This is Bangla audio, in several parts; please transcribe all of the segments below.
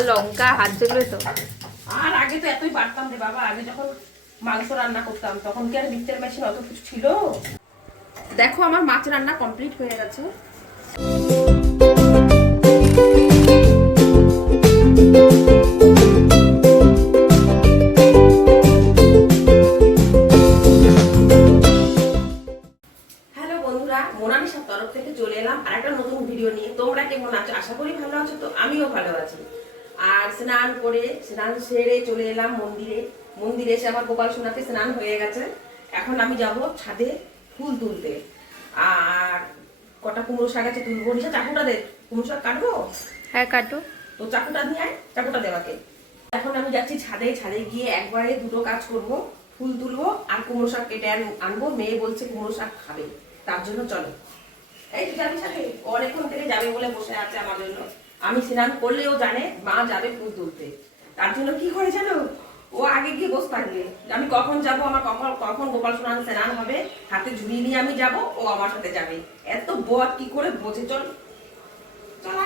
আর লঙ্কা হাত যেগুলো তো। আর আগে তো এতই বাড়তাম রে বাবা, আগে যখন মাংস রান্না করতাম তখন কি আর মিক্সচার মেশিন অত কিছু ছিল? দেখো আমার মাছ রান্না কমপ্লিট হয়ে গেছে। হ্যালো বন্ধুরা, মোনালিসার তরফ থেকে চলে এলাম আর একটা নতুন ভিডিও নিয়ে। তোমরা কেমন আছো? আশা করি ভালো আছো। তো আমিও ভালো আছি। আর স্নান করে স্নান সেরে চলে এলাম মন্দিরে এসে আমার গোপাল সোনাতে স্নান হয়ে গেছে। এখন আমি যাব ছাদে ফুল তুলতে। আর কটা কুমড়ো শাক আছে তুলবো। নিশা চাকুটা দে, কুমড়ো শাক কাটবো। হ্যাঁ কাটো। তো চাকুটা নিয়ে আয়, চাকুটা দেওয়াকে। এখন আমি যাচ্ছি ছাদে গিয়ে একবারে দুটো কাজ করব, ফুল তুলবো আর কুমড়ো শাক কেটে আনবো। মেয়ে বলছে কুমড়ো শাক খাবে, তার জন্য চলো। এই তুই যাবি সাথে? অনেকক্ষণ থেকে যাবে বলে বসে আছে আমার জন্য। আমি স্নান করলেও জানে মা যাবে ফুল তুলতে, তার জন্য কি করে জানো, ও আগে গিয়ে বসে থাকবে। আমি কখন যাব, আমার কখন গোপাল সোনার স্নান হবে, হাতে ঝুড়ি নিয়ে আমি যাব, ও আমার সাথে যাবে। এত বর কি করে বোঝে। চল চল,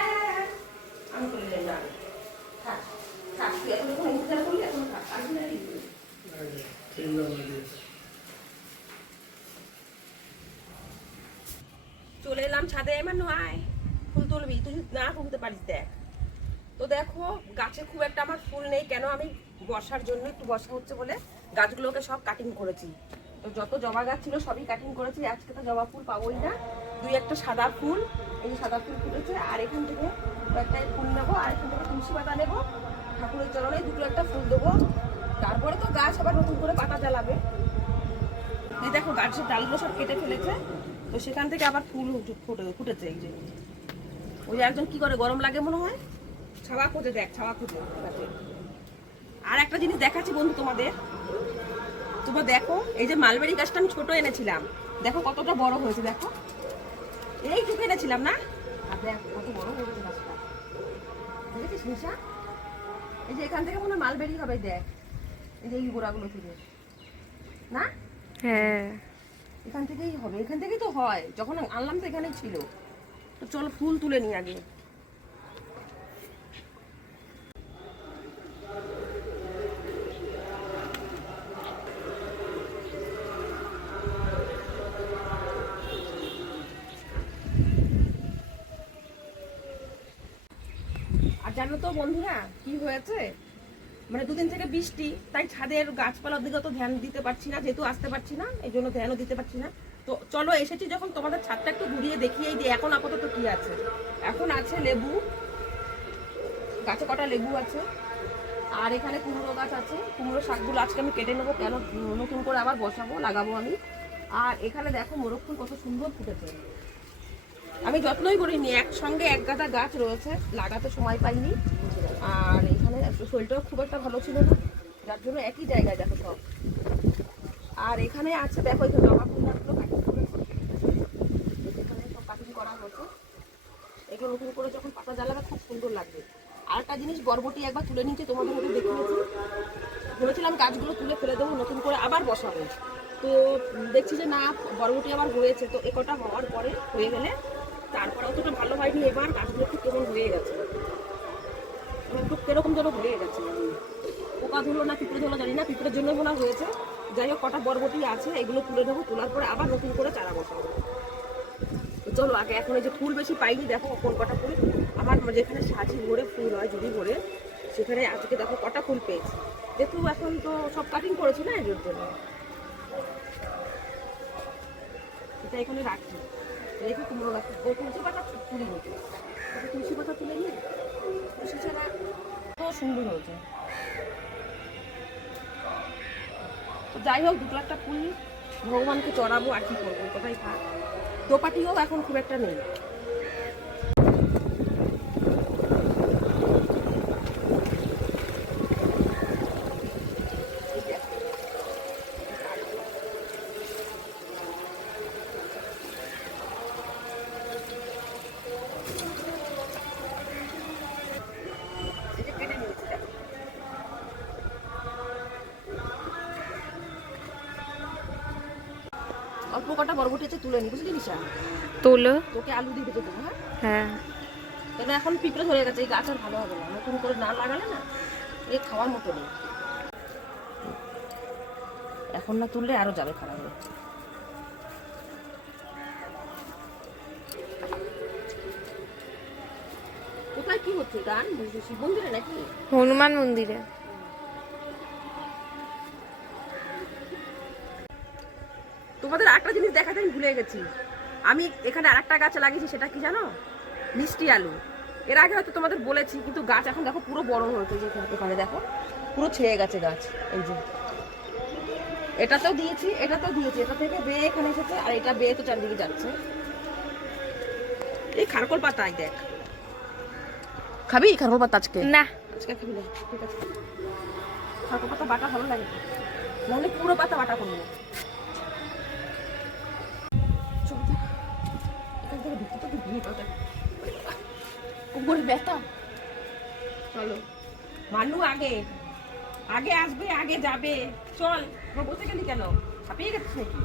আমি করে যাই। থাক থাক, তুই এখন যখন ইন্তজার করলি এখন থাক, আসবি না। চলে এলাম ছাদে। এমন নয় ফুল তুলবি, তুই না তুলতে পারিস। দেখ তো, দেখো গাছে খুব একটা আমার ফুল নেই। কেন? আমি বর্ষার জন্য, একটু বর্ষা হচ্ছে বলে গাছগুলোকে সব কাটিং করেছি। তো যত জবা গাছ ছিল সবই কাটিং করেছি। আজকে তো জবা ফুল পাবোই না। দুই একটা সাদা ফুল, এই সাদা ফুল ফুটেছে। আর এখান থেকে একটা ফুল নেবো, আর এখান থেকে তুলসী পাতা নেবো, ঠাকুরের চরণে দুটো একটা ফুল দেবো। তারপরে তো গাছ আবার নতুন করে পাতা জ্বালাবে। এই দেখো গাছের ডালগুলো সব কেটে ফেলেছে, তো সেখান থেকে আবার ফুল ফুটেছে। এই যে ওই একজন কি করে, গরম লাগে মনে হয়, ছাওয়া খুঁজে। দেখ ছাওয়া খুঁজে গাছে। আর একটা জিনিস দেখাচ্ছি বন্ধু তোমাদের, তোমরা দেখো। এই যে মালবেরি গাছটা আমি ছোট এনেছিলাম, দেখো কতটা বড় হয়েছে। দেখো এইটুকু এনেছিলাম না, আর দেখ কত বড় হয়েছে গাছটা। দেখেছিস নিশা? এই যে এখান থেকে মনে হয় মালবেরি হবে। দেখ এই যে এই গোড়াগুলো থেকে না। হ্যাঁ এখান থেকেই হবে, এখান থেকেই তো হয়। যখন আনলাম তো এখানেই ছিল। তো চলো ফুল তুলে নিই আগে। আর জানো তো বন্ধুরা কি হয়েছে, মানে দুদিন থেকে বৃষ্টি, তাই ছাদের গাছপালার দিকে তো ধ্যান দিতে পারছি না, যেহেতু আসতে পারছি না এই জন্য ধ্যানও দিতে পারছি না। তো চলো এসেছি যখন, তোমাদের ছাদটা একটু ঘুরিয়ে দেখিয়েই দিই। এখন আপাতত কি আছে, এখন আছে লেবু গাছে, কটা লেবু আছে। আর এখানে কুমড়ো গাছ আছে, কুমড়ো শাকগুলো আজকে আমি কেটে নেবো। কেন? নতুন করে আবার বসাবো, লাগাবো আমি। আর এখানে দেখো মোরগ ফুল কত সুন্দর ফুটেছে। আমি যত্নই করিনি, একসঙ্গে এক গাদা গাছ রয়েছে, লাগাতে সময় পাইনি। আর এখানে শরীরটাও খুব একটা ভালো ছিল না, যার জন্য একই জায়গায় দেখো সব। আর এখানে আছে দেখো, এখানে জবা ফুল গাছগুলো কাটিং করেছে, এখানে সব কাটিং করা হয়েছে। এগুলো নতুন করে যখন পাতা জ্বালাবে খুব সুন্দর লাগবে। আর একটা জিনিস, বরবটি একবার তুলে নিচ্ছে, তোমাদের হয়তো দেখিয়েছি। ভেবেছিলাম গাছগুলো তুলে ফেলে দেবো, নতুন করে আবার বসাবো। তো দেখছি যে না, বরবটি আবার হয়েছে। তো একটা হওয়ার পরে হয়ে গেলে তারপরে অতটা ভালো হয়নি। এবার গাছগুলো একটু কেমন হয়ে গেছে, একটু কিরকম যেন হয়ে গেছে। পোকা ধুলো না পিঁপড়ে ধুলো জানি না, পিঁপড়ের জন্য মনে হয়েছে। যাই হোক, কটা বরবটি আছে, এগুলো তুলে নেবো। তোলার পরে আবার নতুন করে চারা বসাবো। চলো আগে, এখন এই যে ফুল বেশি পাইনি, দেখো কোন কটা ফুল আমার যেখানে সাজি ভরে ফুল হয়, যদি ভরে, সেখানে আজকে দেখো কটা ফুল পেয়েছি। দেখো এখন তো সব কাটিং করেছি না, এর জন্য এটা এখানে রাখছি। রেখে কুমড়ো গাছ, ও তুলসী পাতা তুলি নিতে, তুলসী পাতা তুলে নিয়ে তুলসী ছাড়া তো সুন্দর হয়েছে। তো যাই হোক, দুটো একটা ফুল ভগবানকে চড়াবো, আর কি করবো, কোথায় থাক। দোপাটিও এখন খুব একটা নেই। অল্প কটা বরবটি আছে, তুলে নি, বুঝলি নিশা? তোলো। তোকে আলু দিয়ে ভেজে দেবো। হ্যাঁ হ্যাঁ তবে এখন পিঁপড়ে ধরে গেছে, এই গাছ আর ভালো হবে না, নতুন করে না লাগালে না এই খাওয়ার মতো নেই। এখন না তুললে আরো যাবে খারাপ হয়ে। কোথায় কি হচ্ছে গান? শিব মন্দিরে নাকি? হনুমান মন্দিরে। তোমাদের আরেকটা জিনিস দেখাতে আমি ভুলে গেছি। আমি এখানে আরেকটা গাছ লাগিয়েছি, সেটা কি জানো? মিষ্টি আলু। এর আগে হয়তো তোমাদের বলেছি, কিন্তু গাছ এখন দেখো পুরো বড় হয়েছে। যে এখানে দেখো পুরো ছেয়ে গেছে গাছ। এই যে এটাতেও দিয়েছি, এটাতেও দিয়েছি, এটা থেকে বেয়ে এখানে এসেছে, আর এটা বেয়ে তো চারদিকে যাচ্ছে। এই খারকোল পাতা, দেখ, খাবি খারকোল পাতা আজকে? না, আজকে খাবি না, ঠিক আছে। খারকোল পাতা বাটা ভালো লাগে, নাহলে পুরো পাতা বাটা করবো। ব্যথা। চলো মানু আগে আগে আসবে, আগে যাবে। চল, বসে গেলি কেন? ছাপিয়ে গেছিস নাকি?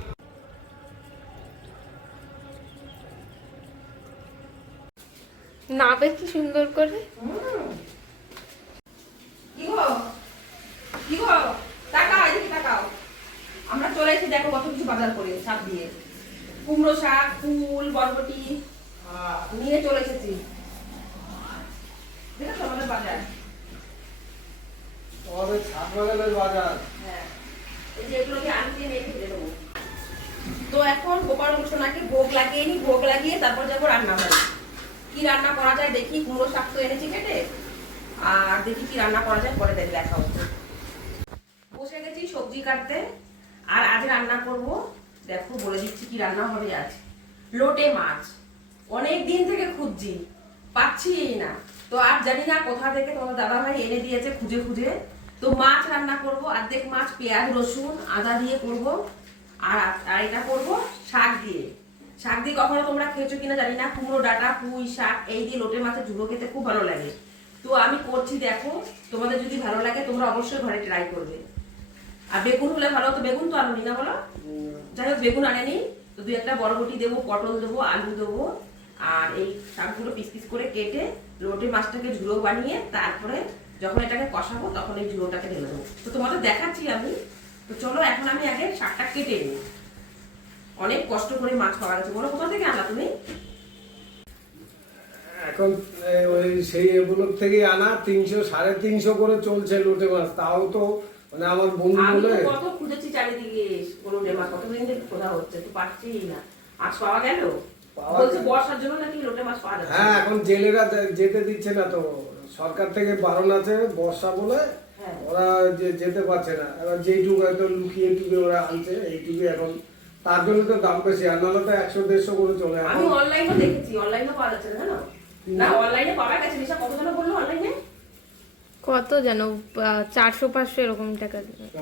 না বেশি সুন্দর করে। কি গো, কি গো, তাকাও, এদিকে তাকাও। আমরা চলে এসে দেখো কত কিছু বাজার করে, শাক দিয়ে, কুমড়ো শাক, ফুল, বরবটি নিয়ে চলে এসেছি। দেখো আমাদের বাজার। হ্যাঁ, এই যে এগুলোকে আনতে নিয়ে ফেলে দেবো। তো এখন গোপাল সোনাকে ভোগ লাগিয়ে নি, ভোগ লাগিয়ে তারপর যাবো রান্না করে। কি রান্না করা যায় দেখি। কুমড়ো শাক তো এনেছি কেটে, আর দেখি কি রান্না করা যায়, পরে দেখা হচ্ছে। বসে গেছি সবজি কাটতে, আর আজ রান্না করব, দেখো বলে দিচ্ছি কি রান্না হবে আজ। লোটে মাছ, অনেক দিন থেকে খুঁজছি, পাচ্ছি না। তো আর জানি না কোথা থেকে তোমার দাদা ভাই এনে দিয়েছে খুঁজে খুঁজে। তো মাছ রান্না করব, অর্ধেক মাছ পেঁয়াজ রসুন আদা দিয়ে করব, আর এটা করব শাক দিয়ে। শাক দিয়ে কখনো তোমরা খেয়েছো কিনা জানি না, কুমড়ো ডাঁটা, পুঁই শাক এই দিয়ে লোটে মাছের ঝুড়ো খেতে খুব ভালো লাগে। তো আমি করছি, দেখো তোমাদের যদি ভালো লাগে তোমরা অবশ্যই ঘরে ট্রাই করবে। আর বেগুন হলে ভালো, তো বেগুন তো আনুনি না বলো? যাই হোক, বেগুন আনেনি। তো দুই একটা বরবটি দেবো, পটল দেবো, আলু দেবো, আর এই শাকগুলো পিস পিস করে কেটে লোটে মাছটাকে ঝুড়ো বানিয়ে তারপরে যখন এটাকে কষাবো তখন এই ঝুড়োটাকে ঢেলে দেবো। তো তোমাদের দেখাচ্ছি আমি। তো চলো এখন আমি আগে শাকটা কেটে নিই। অনেক কষ্ট করে মাছ পাওয়া গেছে। বলো কোথা থেকে আনলা তুমি? এখন ওই সেই এগুলোর থেকে আনা 300 350 করে চলছে লোটে মাছ। তাও তো মানে আমার বন্ধু আমি বলে তো কত খুঁজেছি চারিদিকে লোটে মাছ, কতদিন থেকে খোঁজা হচ্ছে, তো পাচ্ছি না। আজ পাওয়া গেল, বলছে বর্ষার জন্য নাকি লোটে মাছ পাওয়া যাচ্ছে। হ্যাঁ, এখন জেলেরা যেতে দিচ্ছে না, তো সরকার থেকে বারণ আছে বর্ষা বলে। হ্যাঁ। ওরা যেতে পারছে না। এবার যেইটুকু হয়তো লুকিয়ে টুকিয়ে ওরা আনছে, এইটুকু এখন তার জন্য তো দাম বেশি, আর নাহলে তো 100-150 করে চলে। আমি অনলাইনে দেখেছি, অনলাইনে পাওয়া যাচ্ছে না, না অনলাইনে পাওয়া গেছে। নিশা কত জন বললো অনলাইনে? কত যেন 400-500 এরকম টাকা।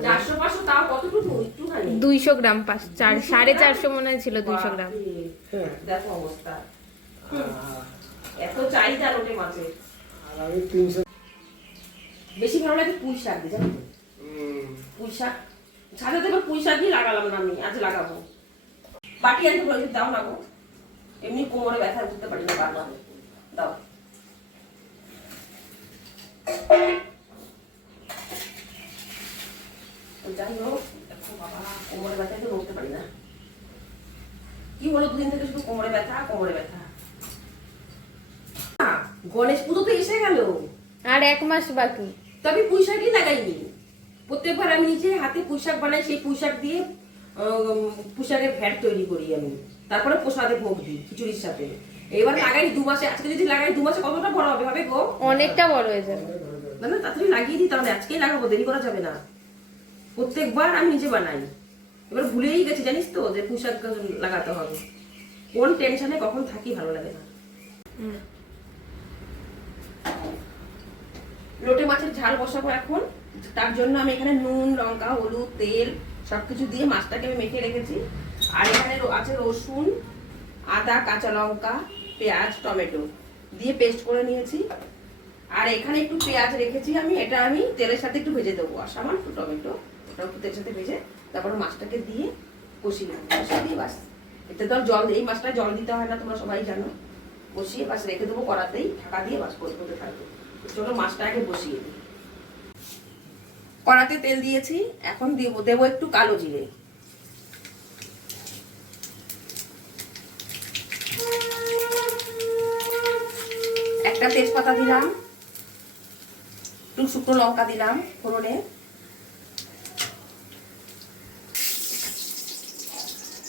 400-500, তাও কতটুকু? একটুখানি 200 গ্রাম, 450 মনে হয় ছিল 200 গ্রাম। হ্যাঁ। দেখো অবস্থা, এত চাহিদা লোটে মাছের। আর আমি 300। বেশি ভালো লাগে পুঁই শাক দিয়ে, জানো তো? পুঁই শাক ছাদে থেকে পুঁই শাকই লাগালাম না, আমি আজ লাগাবো। বাটি আনতে বলেছি, দাও না গো, এমনি কোমরে ব্যথা করতে পারি না বারবার, দাও। যাই হোক, দেখো বাবা, কোমরে ব্যথা তো নড়তে পারি না। কি হলো, দুদিন থেকে শুধু কোমরে ব্যথা, কোমরে ব্যথা। গণেশ পুজো তো এসে গেল, আর 1 মাস বাকি। তো আমি পুঁই শাকই লাগাইনি। প্রত্যেকবার আমি নিজে হাতে পুঁই শাক বানাই, সেই পুঁই শাক দিয়ে পুঁই শাকের ভ্যাট তৈরি করি আমি, তারপরে প্রসাদে ভোগ দিই খিচুড়ির সাথে। এবার লাগাই 2 মাসে, আজকে যদি লাগাই 2 মাসে কতটা বড় হবে, হবে গো? অনেকটা বড় হয়ে যাবে। না তাড়াতাড়ি লাগিয়ে দিই, তাহলে আজকেই লাগাবো, দেরি করা যাবে না। প্রত্যেকবার আমি নিজে বানাই। এবার ভুলেই গেছি জানিস তো যে পুঁই শাক লাগাতে হবে। কোন টেনশনে কখন থাকি ভালো লাগে না। লোটে মাছের ঝাল বসাবো এখন। তার জন্য আমি এখানে নুন, লঙ্কা, হলুদ, তেল সবকিছু দিয়ে মাছটাকে আমি মেখে রেখেছি। আর এখানে আছে রসুন, আদা, কাঁচা লঙ্কা, পেঁয়াজ, টমেটো দিয়ে পেস্ট করে নিয়েছি। আর এখানে একটু পেঁয়াজ রেখেছি আমি, এটা আমি তেলের সাথে একটু ভেজে দেবো। আর সামান্য একটু টমেটো, ওটা একটু তেলের সাথে ভেজে তারপরে মাছটাকে দিয়ে কষিয়ে নেবো। কষিয়ে দিয়ে বাস। এতে তো জল, এই মাছটা জল দিতে হয় না, তোমরা সবাই জানো। বসিয়ে বাস রেখে দেবো কড়াতেই, ঢাকা দিয়ে বাস করে করতে থাকবো। চলো মাছটা আগে বসিয়ে দিই। কড়াতে তেল দিয়েছি, এখন দেবো একটু কালো জিরে, একটা তেজপাতা দিলাম, একটু শুকনো লঙ্কা দিলাম ফোড়নে,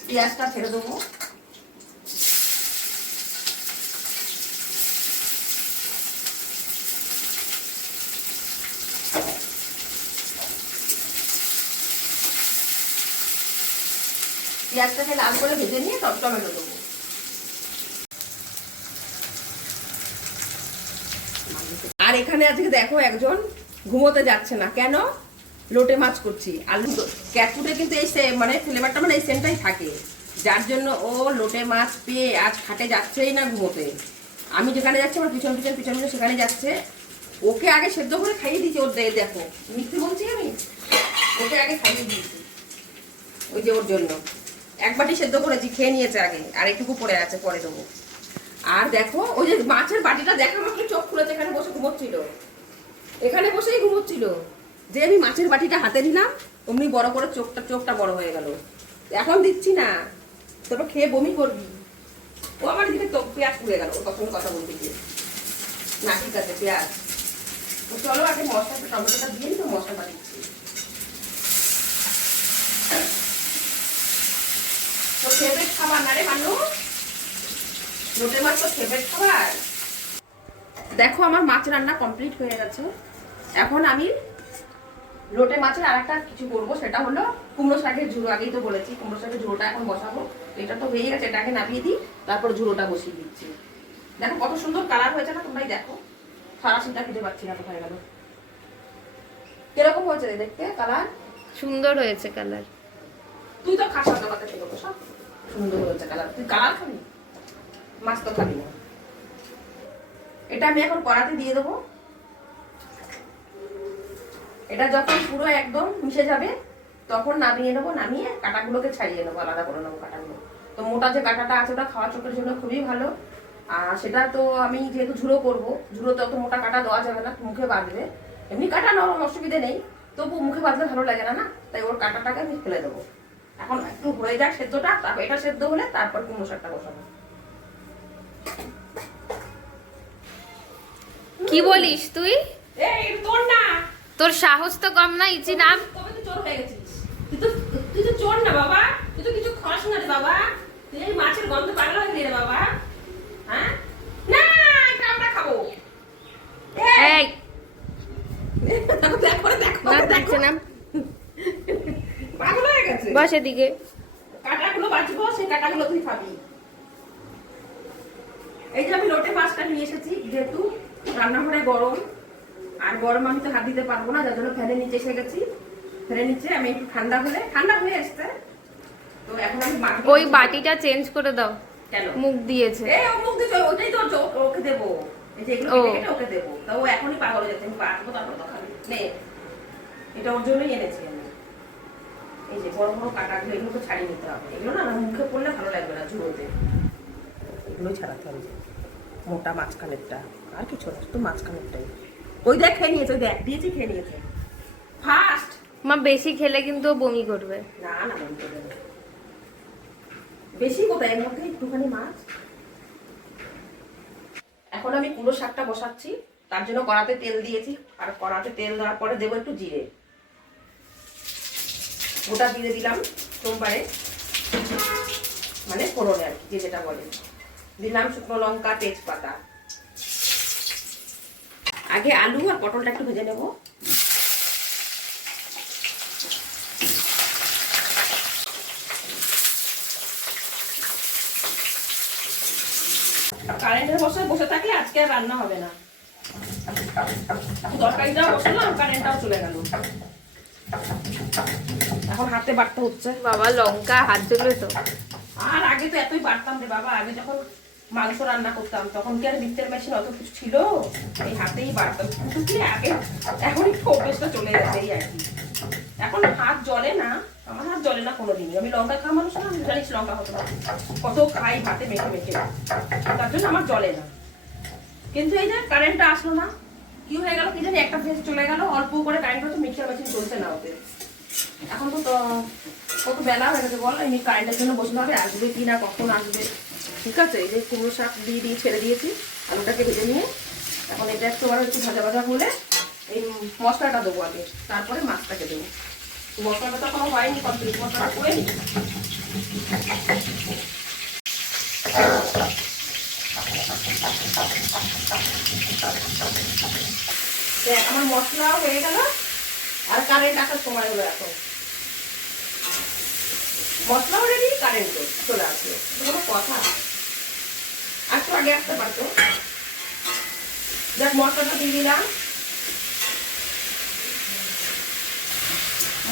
পেঁয়াজটা ছেড়ে দেবো, পেঁয়াজটাকে লাল করে ভেজে নিয়ে টমেটো দেবো। আর এখানে আজকে দেখো একজন ঘুমোতে যাচ্ছে না, কেন? লোটে মাছ করছি। আর ক্যাটফুটে কিন্তু এই মানে ফ্লেভারটা মানে এই সেন্টটাই থাকে, যার জন্য ও লোটে মাছ পেয়ে আজ খাটে যাচ্ছেই না ঘুমোতে। আমি যেখানে যাচ্ছি আমার পিছন সেখানে যাচ্ছে। ওকে আগে সেদ্ধ করে খাইয়ে দিয়েছি, ওর দেখো মিথ্যে বলছি আমি, ওকে আগে খাইয়ে দিয়েছি ওই যে ওর জন্য। এক বাটি সেদ্ধ করেছি, খেয়ে নিয়েছে আগে, আর একটুকু পড়ে আছে, পরে দেবো। আর দেখো ওই যে মাছের বাটিটা দেখা মাত্র চোখ খুলেছে, এখানে বসে ঘুমোচ্ছিল, এখানে বসেই ঘুমোচ্ছিল। যে আমি মাছের বাটিটা হাতে দিলাম অমনি বড় করে চোখটা বড় হয়ে গেল। এখন দিচ্ছি না, তারপর খেয়ে বমি করবি। ও আমার দিকে তো পেঁয়াজ পুড়ে গেল তখন কথা বলতে গিয়ে। না ঠিক আছে পেঁয়াজ, চলো আগে মশলাটা টমেটোটা দিয়ে তো মশলাটা দিচ্ছি। তো ফেভারিট খাবার না রে মানুষ, লোটে মাছ তো ফেভারিট খাবার। দেখো আমার মাছ রান্না কমপ্লিট হয়ে গেছে। এখন আমি লোটে মাছের আর একটা কিছু করবো, সেটা হলো কুমড়ো শাকের ঝুড়ো। আগেই তো বলেছি কুমড়ো শাকের ঝুড়োটা এখন বসাবো। এটা তো হয়ে গেছে, এটাকে নামিয়ে দিই, তারপর ঝুড়োটা বসিয়ে দিচ্ছি। দেখো কত সুন্দর কালার হয়েছে না, তোমরাই দেখো। ফরাসিটা খেতে পাচ্ছি না, কোথায় গেল? কিরকম হয়েছে দেখতে কালার? সুন্দর হয়েছে কালার। তুই তো খাস না, তোমাকে খেতে সব সুন্দর হয়েছে কালার। তুই কালার খাবি, মাছ তো খাবি না। এটা আমি এখন কড়াতে দিয়ে দেবো। এটা যখন পুরো একদম মিশে যাবে তখন নামিয়ে নেবো, নামিয়ে কাঁটাগুলোকে ছাড়িয়ে নেবো, আলাদা করে নেবো কাঁটাগুলো। তো মোটা যে কাঁটাটা আছে ওটা খাওয়া চোখের জন্য খুবই ভালো। আর সেটা তো আমি যেহেতু ঝুড়ো করবো, ঝুড়োতে অত মোটা কাঁটা দেওয়া যাবে না, মুখে বাঁধবে। এমনি কাঁটা নরম, অসুবিধে নেই, তবু মুখে বাঁধলে ভালো লাগে না, তাই ওর কাঁটাটাকে আমি ফেলে দেবো। এখন একটু হয়ে যাক সেদ্ধটা, তারপর এটা সেদ্ধ হলে তারপর কুমড়ো শাকটা বসাবো। কি বলিস তুই? এই তোর না, তোর সাহস তো কম না, ইচি নাম। তবে তুই চোর হয়ে গেছিস। তুই তো চোর না বাবা, তুই তো কিছু খাস না রে বাবা। তুই এই মাছের গন্ধ পাগল হয়ে গেলি রে বাবা। হ্যাঁ না, এটা আমরা খাবো। এই দেখো না দিচ্ছে না, পাগল হয়ে গেছে। বস এদিকে। কাঁটাগুলো বাঁচবো, সেই কাঁটাগুলো তুই খাবি। এই যে আমি লোটে মাছটা নিয়ে এসেছি, যেহেতু রান্নাঘরে গরম, আর গরম আমি তো হাত দিতে পারবো না, যার জন্য ফ্যানের নিচে এসে গেছি। ফ্যানের নিচে আমি একটু ঠান্ডা হয়ে আসতে, তো এখন আমি ওই বাটিটা চেঞ্জ করে দাও, কেন মুখ দিয়েছে। এই ও মুখ দিতে, ওটাই তো ওকে দেবো। এই যে এগুলো কেটে কেটে ওকে দেবো, তা ও এখনই পাগল হয়ে যাচ্ছে। আমি বাঁচবো তারপর তো খাবি নে, এটা ওর জন্যই এনেছি আমি। এই যে বড় বড় কাঁটাগুলো, এগুলো তো ছাড়িয়ে নিতে হবে। এগুলো না আমার মুখে পড়লে ভালো লাগবে না ঝুড়োতে, এগুলোই ছাড়াতে হবে। মোটা মাঝখানেরটা, আর কিছু না, শুধু মাঝখানেরটাই। ওই দেখ খেয়ে নিয়েছে, ওই দেখ দিয়েছি, খেয়ে নিয়েছে ফার্স্ট। মা বেশি খেলে কিন্তু ও বমি করবে। না না, বমি করবে না। বেশি কোথায়, এর মধ্যে একটুখানি মাছ। এখন আমি কুমড়ো শাকটা বসাচ্ছি, তার জন্য কড়াতে তেল দিয়েছি। আর কড়াতে তেল দেওয়ার পরে দেবো একটু জিরে, গোটা জিরে দিলাম সোমবারে, মানে ফোড়নে আর কি, যেটা বলে। দিলাম শুকনো লঙ্কা, তেজপাতা। আগে আলু আর পটলটা একটু ভেজে নেব। কারেন্টের বসে থাকলে আজকে আর রান্না হবে না। তরকারিটাও বসালাম, কারেন্টটাও চলে গেল। এখন হাতে বাটতে হচ্ছে। বাবা লঙ্কা হাত জ্বলবে তো। আর আগে তো এতই বাটতাম রে বাবা, আগে যখন মাংস রান্না করতাম তখন কি আর মিক্সচার মেশিন অত কিছু ছিল? এই হাতেই বাটতাম আগে। এখন একটু অভ্যেসটা চলে গেছে, এই আর কি। এখন হাত জ্বলে না, আমার আর জলে না কোনোদিনই। আমি লঙ্কা খাওয়া মানুষ না, আমি জানিস লঙ্কা হতো না, কত খাই ভাতে মেখে মেখে, তার জন্য আমার জলে না। কিন্তু এই যে কারেন্টটা আসলো না, কি হয়ে গেল কি জানি, একটা ফেজ চলে গেল, অল্প করে কারেন্ট হচ্ছে, মিক্সার মেশিন চলছে না ওদের। এখন তো কত বেলা হয়ে গেছে বল, এই কারেন্টের জন্য বসতে হবে, আসবে কি না কখন আসবে। ঠিক আছে, এই যে কুমড়ো শাক দিয়ে ছেড়ে দিয়েছি, আলুটাকে ভেজে নিয়ে এখন এটা একটু আবার একটু ভাজা ভাজা হলে এই মশলাটা দেবো আগে, তারপরে মাছটাকে দেবো। মশলাটা তো এখনো হয়নি কমপ্লিট, মশলাটা করে নিই। দেখ আমার মশলা হয়ে গেল, আর কারেন্ট আসার সময় হলো, এখন মশলাও রেডি, কারেন্টও চলে আসলো, কোনো কথা। আর তো আগে আসতে পারতো। দেখ মশলাটা দিয়ে দিলাম,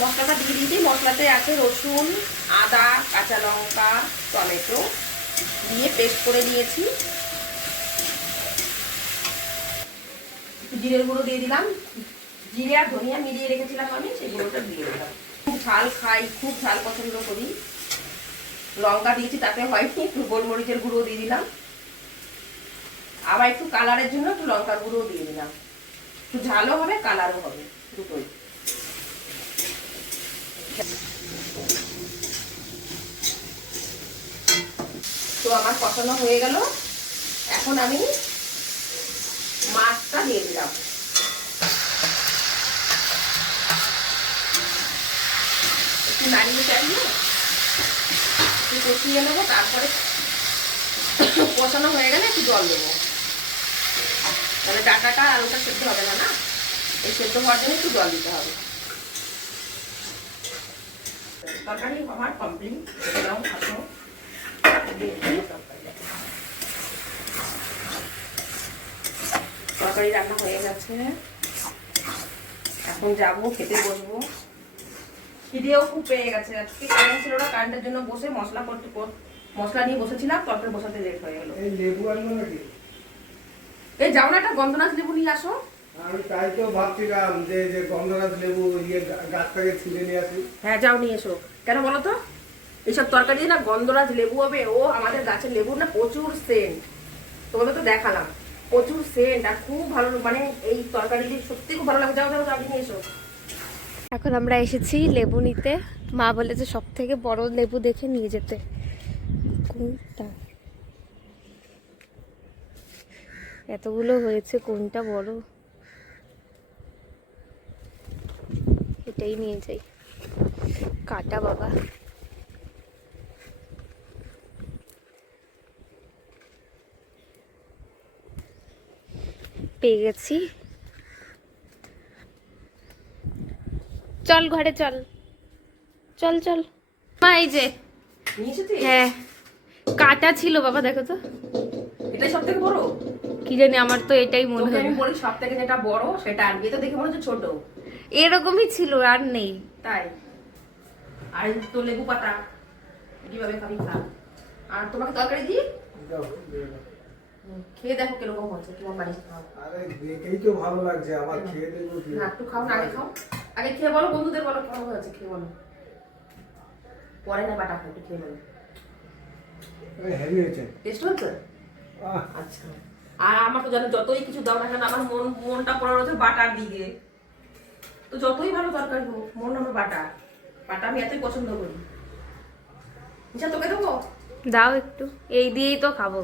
মশলাটা দিয়ে দিয়েছি। মশলাতে আছে রসুন, আদা, কাঁচা লঙ্কা, টমেটো দিয়ে পেস্ট করে দিয়েছি। জিরের গুঁড়ো দিয়ে দিলাম, জিরে আর ধনিয়া মিলিয়ে রেখেছিলাম আমি, সেই গুঁড়োটা দিয়ে দিলাম। খুব ঝাল খাই, খুব ঝাল পছন্দ করি। লঙ্কা দিয়েছি তাতে হয়নি, একটু গোলমরিচের গুঁড়ো দিয়ে দিলাম, আবার একটু কালারের জন্য একটু লঙ্কার গুঁড়ো দিয়ে দিলাম। একটু ঝালও হবে, কালারও হবে, দুটোই। তো আমার কষানো হয়ে গেল, এখন আমি মাছটা দিয়ে দিলাম। একটু নাড়িয়ে চাড়িয়ে একটু কষিয়ে নেবো, তারপরে কষানো হয়ে গেলে একটু জল দেবো, তাহলে ডাটাটা আলুটা সেদ্ধ হবে না, না এই সেদ্ধ হওয়ার জন্য একটু জল দিতে হবে। তরকারি আমার কমপ্লিট, তরকারি রান্না হয়ে গেছে, এখন যাবো খেতে বসবো। খিদেও খুব পেয়ে গেছে, আজকে কারেন্ট ছিল না, কারেন্টের জন্য বসে মশলা নিয়ে বসেছিলাম, তরকারি বসাতে লেট হয়ে গেল। এই লেবু আনবো নাকি? এই যাও না, একটা গন্ধরাজ লেবু নিয়ে আসো। আমি তাই তো ভাবছিলাম যে গন্ধরাজ লেবু ইয়ে গাছ থেকে ছিঁড়ে নিয়ে আসি। হ্যাঁ যাও নিয়ে এসো। কেন বলো তো, এইসব তরকারি না গন্ধরাজ লেবু হবে, ও আমাদের গাছের লেবু না প্রচুর সেন্ট, তোমাদের তো দেখালাম, প্রচুর সেন্ট, আর খুব ভালো, মানে এই তরকারি সত্যি খুব ভালো লাগে। যাও যাও যাও নিয়ে এসো। এখন আমরা এসেছি লেবু নিতে। মা বলেছে সব থেকে বড় লেবু দেখে নিয়ে যেতে। কোনটা এতগুলো হয়েছে, কোনটা বড়, এটাই নিয়ে যাই। কাটা বাবা, পেয়ে গেছি। চল ঘরে চল, চল চল মা, এই যে নিয়ে এসেছি। হ্যাঁ কাটা ছিল বাবা, দেখো তো। এটাই সব থেকে বড়, কি জানি, আমার তো এটাই মনে তোকে হয়। আমি বলি সব থেকে যেটা বড় সেটা আনবি, এটা দেখে মনে হচ্ছে ছোট। এরকমই ছিল, আর নেই। তাই, আর তো লেবু পাতা কিভাবে খাবি খা। আর তোমাকে তরকারি দিই, দাও, দিয়ে দাও। খেয়ে দেখো কিরকম হচ্ছে, কেমন বানিয়েছি খাও। আরে দেখেই তো ভালো লাগছে, আবার খেয়ে দেবো কি? না একটু খাও না, আগে খাও, আগে খেয়ে বলো, বন্ধুদের বলো কেমন হয়েছে, খেয়ে বলো, পরে না বাটা খাও, একটু খেয়ে বলো। হেভি হয়েছে। টেস্ট হচ্ছে? আহ, আচ্ছা। আর আমার তো জানো, যতই কিছু দাও না কেন, আমার মনটা পড়ে রয়েছে বাটার দিকে। তো যতই ভালো তরকারি হোক, মন আমার বাটা, বাটা আমি এতই পছন্দ করি। আচ্ছা তোকে দেবো, দাও একটু, এই দিয়েই তো খাবো।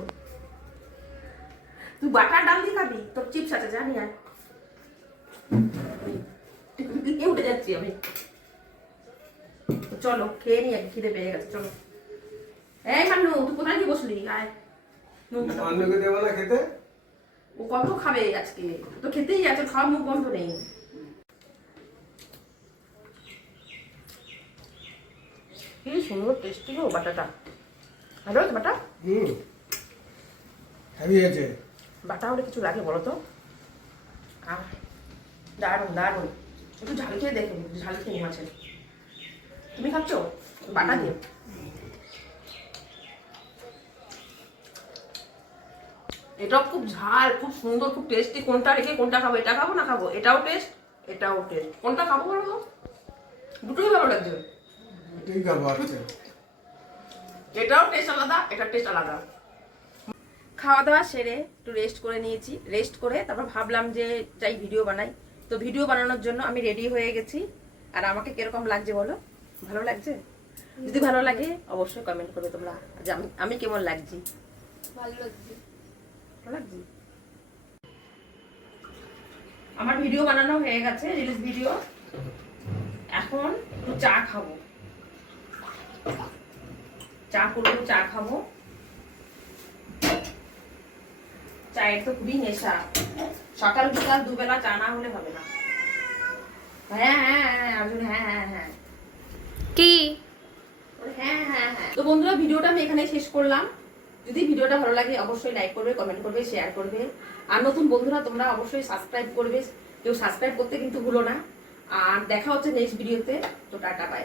তুই বাটার ডাল দিয়ে খাবি, তোর চিপস আছে জানি। আর উঠে যাচ্ছি আমি, চলো খেয়ে নি, এক খিদে পেয়ে গেছে, চলো। এই মান্নু, তুই কোথায় গিয়ে বসলি? আয়, অন্যকে দেবো না খেতে? ও কত খাবে আজকে, তো খেতেই আছে, খাওয়া মুখ বন্ধ নেই। কি সুন্দর টেস্টি গো বাটাটা, ভালো হয়েছে বাটা। হেভি হয়েছে। বাটা হলে কিছু লাগে বলো তো, দারুণ দারুণ। একটু ঝাল খেয়ে দেখো, ঝাল খেয়ে মাছের। তুমি খাচ্ছ বাটা দিয়ে? এটাও খুব ঝাল, খুব সুন্দর, খুব টেস্টি। কোনটা রেখে কোনটা খাবো, এটা খাবো না খাবো, এটাও টেস্ট এটাও টেস্ট, কোনটা খাবো বলো তো? দুটোই ভালো লাগছে। এটাই খাবো আজকে। এটাও টেস্ট আলাদা, এটার টেস্ট আলাদা। খাওয়া দাওয়া সেরে একটু রেস্ট করে নিয়েছি, রেস্ট করে তারপর ভাবলাম যে যাই ভিডিও বানাই। তো ভিডিও বানানোর জন্য আমি রেডি হয়ে গেছি। আর আমাকে কিরকম লাগছে বলো? ভালো লাগছে? যদি ভালো লাগে অবশ্যই কমেন্ট করবে তোমরা যে আমি কেমন লাগছি। ভালো লাগছে। ভালো লাগছে? আমার ভিডিও বানানো হয়ে গেছে, রিলস ভিডিও। এখন একটু চা খাবো, চা করবো, চা খাবো। চায়ের তো খুবই নেশা, সকাল বিকাল দুবেলা চা না হলে হবে না। হ্যাঁ হ্যাঁ হ্যাঁ অর্জুন, হ্যাঁ হ্যাঁ হ্যাঁ কি? হ্যাঁ হ্যাঁ হ্যাঁ। তো বন্ধুরা, ভিডিওটা আমি এখানে শেষ করলাম। যদি ভিডিওটা ভালো লাগে অবশ্যই লাইক করবে, কমেন্ট করবে, শেয়ার করবে। আর নতুন বন্ধুরা তোমরা অবশ্যই সাবস্ক্রাইব করবে। কেউ সাবস্ক্রাইব করতে কিন্তু ভুলো না। আর দেখা হচ্ছে নেক্সট ভিডিওতে। তো টাটা, বাই।